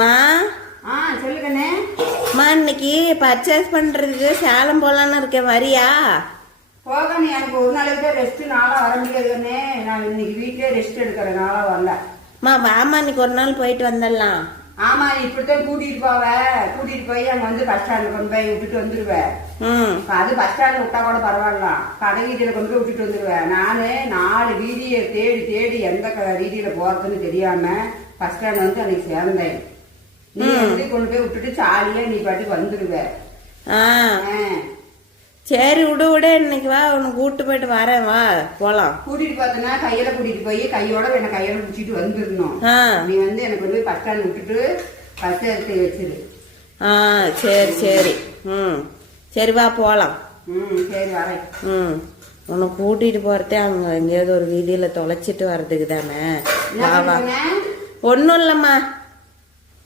மா சொல்லுங்கண்ணே. மா இன்னைக்கு பர்ச்சேஸ் பண்றதுக்கு சேலம் போலான்னு இருக்கேன், வரியா? போகண்ணே, எனக்கு ஒரு நாளைக்கு தான் ரெஸ்ட், நாளா வர முடியாதுண்ணே. நான் இன்னைக்கு வீட்லயே ரெஸ்ட் எடுக்கிறேன், நாளா வரல. மா வாமா, இன்னைக்கு ஒரு நாள் போயிட்டு வந்துடலாம். ஆமா, இப்படித்தான் கூட்டிட்டு போய் அங்க வந்து பஸ் ஸ்டாண்ட்ல கொண்டு போய் விட்டுட்டு வந்துருவேன். அது பஸ் ஸ்டாண்ட்ல விட்டா கூட பரவாயில்ல, கடை வீதியில கொண்டு போய் விட்டுட்டு வந்துருவேன். நானு 4 வீதியை தேடி தேடி எந்த வீதியில போறதுன்னு தெரியாம பஸ் ஸ்டாண்ட் வந்து அன்னைக்கு சேர்ந்தேன். நீ வந்து கொண்டு போய் விட்டுட்டு சாலியா நீ பாட்டுக்கு வந்துருவ. சரி, விடு இன்னைக்கு வா, உனக்கு கூட்டு போயிட்டு வரேன், வா போலாம். கூட்டிட்டு பார்த்தனா கையில கூட்டிட்டு போய் கையோட என்ன கையோட பிடிச்சிட்டு வந்துடணும். நீ வந்து எனக்கு கொண்டு போய் பஸ் ஸ்டாண்ட் விட்டுட்டு பஸ் எடுத்து வச்சிரு. சரி சரி. சரி வா போலாம். சரி வரேன். உன்னை கூட்டிட்டு போறதே அங்க எங்கேயாவது ஒரு வீதியில தொலைச்சிட்டு வர்றதுக்கு தானே. வா வா. ஒன்னும் இல்லம்மா.